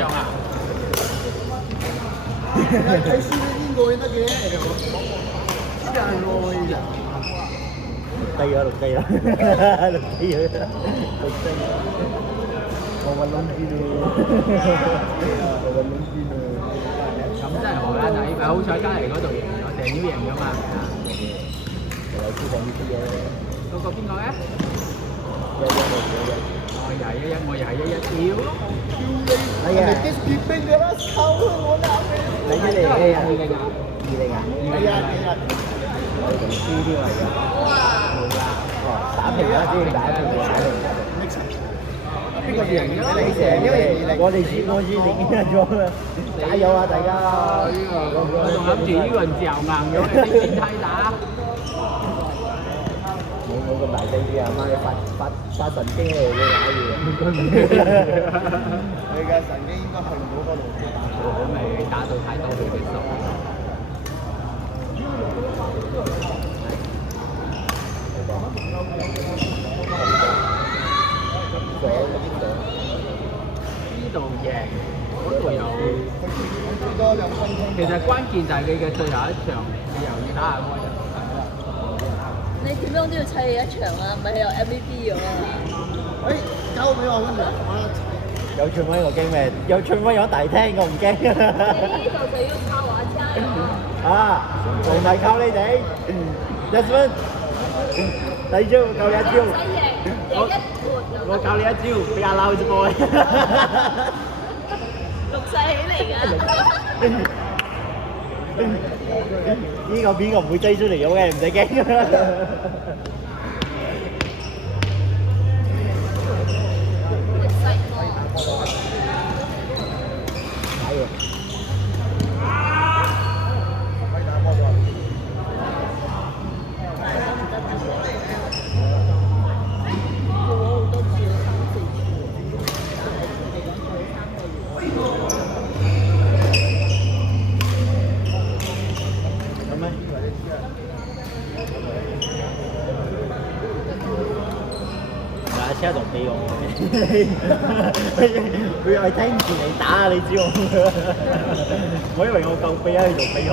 場啊？睇書應該得嘅，真係耐呀。6 cây rồi, 6 cây rồi. 6 cây rồi. 6 cây. Còn mình lông kia nữa. Còn mình lông kia nữa. 咁真係荷蘭仔，咪好彩加嚟嗰度贏咗，鄭妖贏咗嘛？有輸定啲嘢。嗰個邊個咧？1-1嚟我又係1-1，我又係1-1，屌！係啊，啲結冰㗎啦，臭啦我哋。你出嚟咩啊？二零啊， 2零啊？係啊係啊。我仲輸添嚟㗎。冇啦。哦，打平啦先，打平啦。邊個贏咗？你贏，因為我哋輸你贏咗啦！加油啊，大家！我仲諗住呢輪嚼硬咗你啲變態打。冇咁大聲啲啊！媽你發神經嚟你打嘢。你嘅神經應該去唔到嗰度。我咪打到太多佢嘅手。呢度贏，嗰度又多2分鐘。其實關鍵就係你嘅最後一場，你又要打下開人。你點樣都要砌一場啊，唔係有 MVP 㗎嘛？交俾我跟住有俊威我驚咩？有俊威有大廳我唔驚。呢度就要靠玩家。啊，仲係靠你哋。1分。第二招教你一招。我教你一招，俾阿撈隻波。錄晒起嚟㗎。呢個片我唔會擠出嚟嘅，唔使驚。車仲俾我，佢係聽住你打啊！你知我，我以為我夠飛啊，佢仲飛我。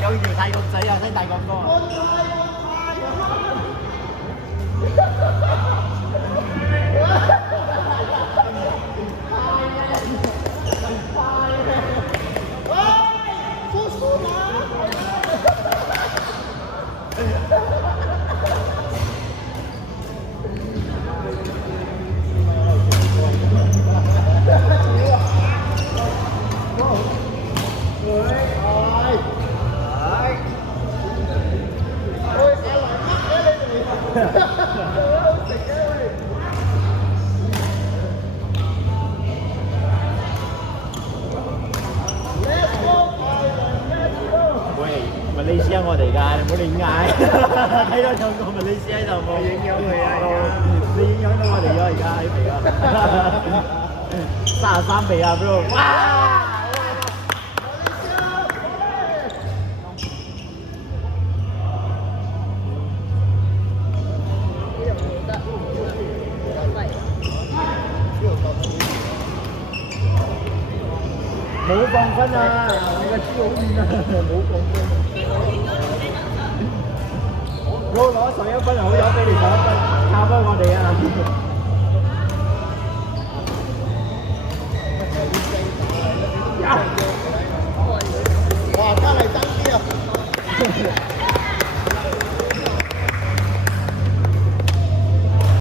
有條泰國仔啊，聽大國歌啊！馬來西亞我哋㗎，你唔好亂嗌。睇到唱歌馬來西亞就冇影響佢啊！你影響到我哋咗而家喺肥啊！33肥啊 ，bro！ 哇！冇放分啊！你個豬好遠啊！冇放分。如果攞11分好友俾你11分，靠翻我哋啊！